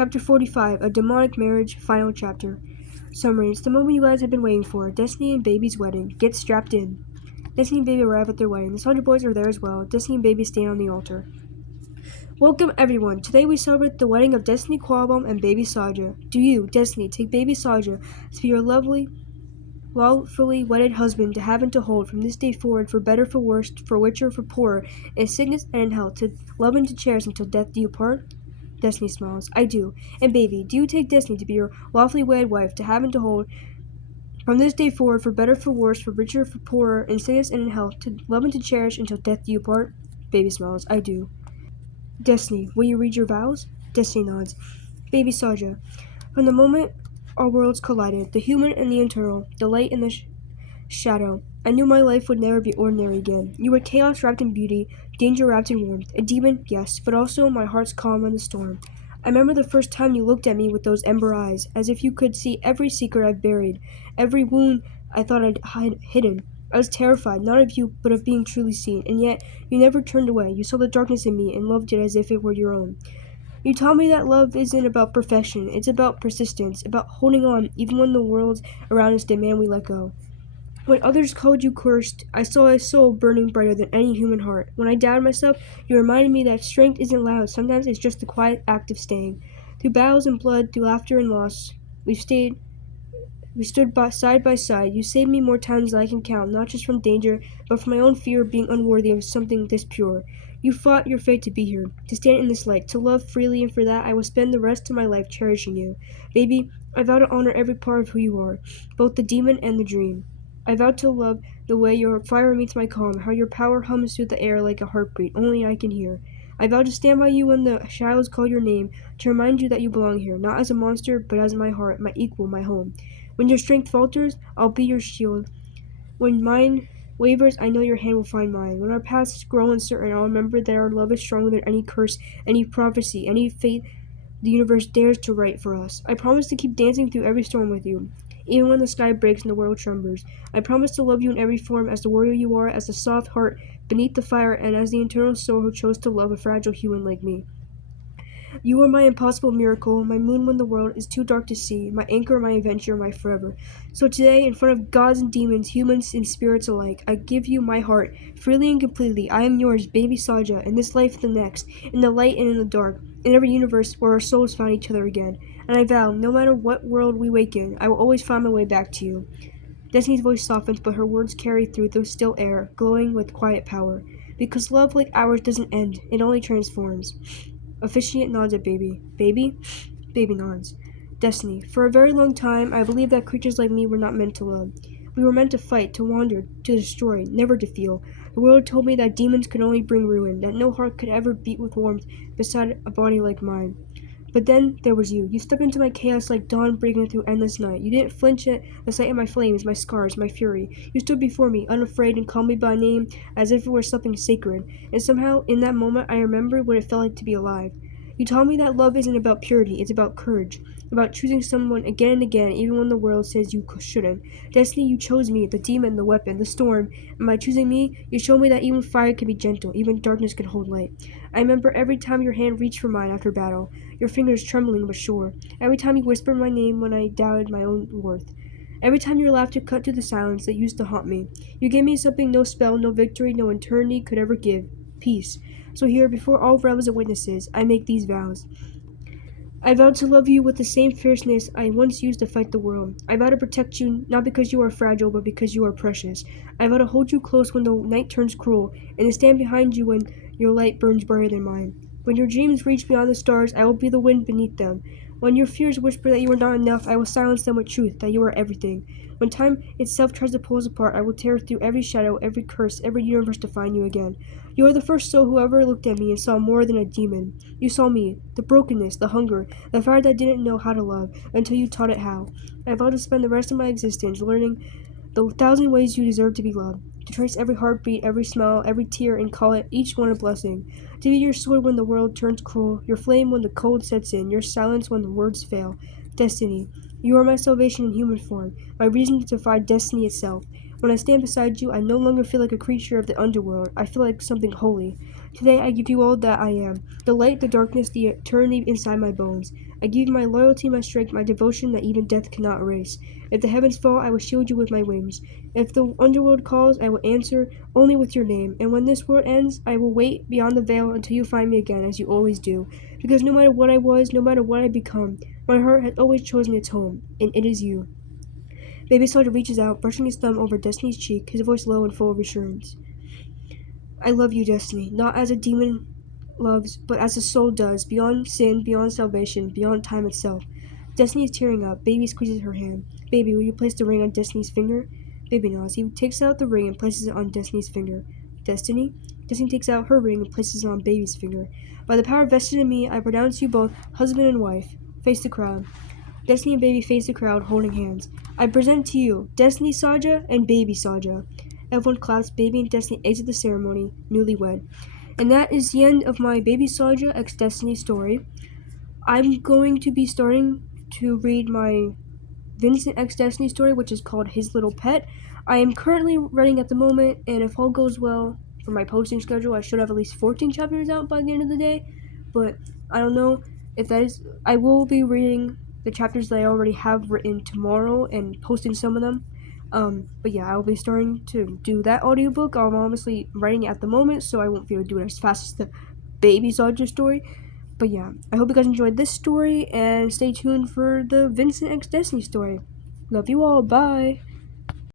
Chapter 45, A Demonic Marriage, Final Chapter. Summary. It's the moment you guys have been waiting for. Destiny and Baby's wedding. Get strapped in. Destiny and Baby arrive at their wedding. The Soldier Boys are there as well. Destiny and Baby stand on the altar. Welcome everyone. Today we celebrate the wedding of Destiny Qualbum and Baby Saja. Do you, Destiny, take Baby Saja to be your lawfully wedded husband to have and to hold from this day forward, for better, for worse, for richer, for poorer, in sickness and in health, to love and to cherish until death do you part? Destiny smiles. I do. And Baby, do you take Destiny to be your lawfully wedded wife, to have and to hold from this day forward, for better, for worse, for richer, for poorer, in sickness and in health, to love and to cherish until death do you part? Baby smiles. I do. Destiny, will you read your vows? Destiny nods. Baby Saja, from the moment our worlds collided, the human and the eternal, the light and the shadow, I knew my life would never be ordinary again. You were chaos wrapped in beauty, danger wrapped in warmth, a demon, yes, but also my heart's calm in the storm. I remember the first time you looked at me with those ember eyes, as if you could see every secret I've buried, every wound I thought I'd hidden. I was terrified, not of you, but of being truly seen, and yet you never turned away. You saw the darkness in me and loved it as if it were your own. You taught me that love isn't about perfection, it's about persistence, about holding on even when the worlds around us demand we let go. When others called you cursed, I saw a soul burning brighter than any human heart. When I doubted myself, you reminded me that strength isn't loud, sometimes it's just the quiet act of staying. Through battles and blood, through laughter and loss, we stood side by side. You saved me more times than I can count, not just from danger, but from my own fear of being unworthy of something this pure. You fought your fate to be here, to stand in this light, to love freely, and for that I will spend the rest of my life cherishing you. Baby, I vow to honor every part of who you are, both the demon and the dream. I vow to love the way your fire meets my calm, how your power hums through the air like a heartbeat only I can hear. I vow to stand by you when the shadows call your name, to remind you that you belong here, not as a monster, but as my heart, my equal, my home. When your strength falters, I'll be your shield. When mine wavers, I know your hand will find mine. When our paths grow uncertain, I'll remember that our love is stronger than any curse, any prophecy, any fate the universe dares to write for us. I promise to keep dancing through every storm with you, even when the sky breaks and the world trembles. I promise to love you in every form, as the warrior you are, as the soft heart beneath the fire, and as the eternal soul who chose to love a fragile human like me. You are my impossible miracle, my moon when the world is too dark to see, my anchor, my adventure, my forever. So today, in front of gods and demons, humans and spirits alike, I give you my heart, freely and completely. I am yours, Baby Saja, in this life and the next, in the light and in the dark, in every universe where our souls find each other again. And I vow, no matter what world we wake in, I will always find my way back to you. Destiny's voice softens, but her words carry through the still air, glowing with quiet power. Because love like ours doesn't end, it only transforms. Officiant nods at Baby. Baby? Baby nods. Destiny. For a very long time, I believed that creatures like me were not meant to love. We were meant to fight, to wander, to destroy, never to feel. The world told me that demons could only bring ruin, that no heart could ever beat with warmth beside a body like mine. But then there was you. You stepped into my chaos like dawn breaking through endless night. You didn't flinch at the sight of my flames, my scars, my fury. You stood before me, unafraid, and called me by name as if it were something sacred. And somehow, in that moment, I remembered what it felt like to be alive. You taught me that love isn't about purity, it's about courage. About choosing someone again and again, even when the world says you shouldn't. Destiny, you chose me, the demon, the weapon, the storm, and by choosing me, you showed me that even fire can be gentle, even darkness can hold light. I remember every time your hand reached for mine after battle, your fingers trembling but sure. Every time you whispered my name when I doubted my own worth. Every time your laughter cut through the silence that used to haunt me. You gave me something no spell, no victory, no eternity could ever give. Peace. So here, before all realms of witnesses, I make these vows. I vow to love you with the same fierceness I once used to fight the world. I vow to protect you, not because you are fragile, but because you are precious. I vow to hold you close when the night turns cruel, and to stand behind you when your light burns brighter than mine. When your dreams reach beyond the stars, I will be the wind beneath them. When your fears whisper that you are not enough, I will silence them with truth, that you are everything. When time itself tries to pull us apart, I will tear through every shadow, every curse, every universe to find you again. You are the first soul who ever looked at me and saw more than a demon. You saw me, the brokenness, the hunger, the fire that didn't know how to love, until you taught it how. I vow to spend the rest of my existence learning the 1,000 ways you deserve to be loved. To trace every heartbeat, every smile, every tear, and call it each one a blessing. To be your sword when the world turns cruel, your flame when the cold sets in, your silence when the words fail. Destiny. You are my salvation in human form, my reason to defy destiny itself. When I stand beside you, I no longer feel like a creature of the underworld. I feel like something holy. Today I give you all that I am, the light, the darkness, the eternity inside my bones. I give you my loyalty, my strength, my devotion that even death cannot erase. If the heavens fall, I will shield you with my wings. If the underworld calls, I will answer only with your name. And when this world ends, I will wait beyond the veil until you find me again, as you always do. Because no matter what I was, no matter what I become, my heart has always chosen its home, and it is you. Baby Soldier reaches out, brushing his thumb over Destiny's cheek, his voice low and full of reassurance. I love you, Destiny, not as a demon loves, but as a soul does, beyond sin, beyond salvation, beyond time itself. Destiny is tearing up. Baby squeezes her hand. Baby, will you place the ring on Destiny's finger? Baby nods. He takes out the ring and places it on Destiny's finger. Destiny? Destiny takes out her ring and places it on Baby's finger. By the power vested in me, I pronounce you both husband and wife. Face the crowd. Destiny and Baby face the crowd, holding hands. I present to you Destiny Saja and Baby Saja. Everyone claps. Baby and Destiny exit the ceremony, newlywed. And that is the end of my Baby Saja x Destiny story. I'm going to be starting to read my Vincent x Destiny story, which is called His Little Pet. I am currently writing at the moment, and if all goes well for my posting schedule, I should have at least 14 chapters out by the end of the day. But I don't know if that is. I will be reading the chapters that I already have written tomorrow and posting some of them. But yeah, I'll be starting to do that audiobook. I'm honestly writing it at the moment, so I won't be able to do it as fast as the Baby Soldier story. But yeah, I hope you guys enjoyed this story, and stay tuned for the Vincent x Destiny story. Love you all, bye!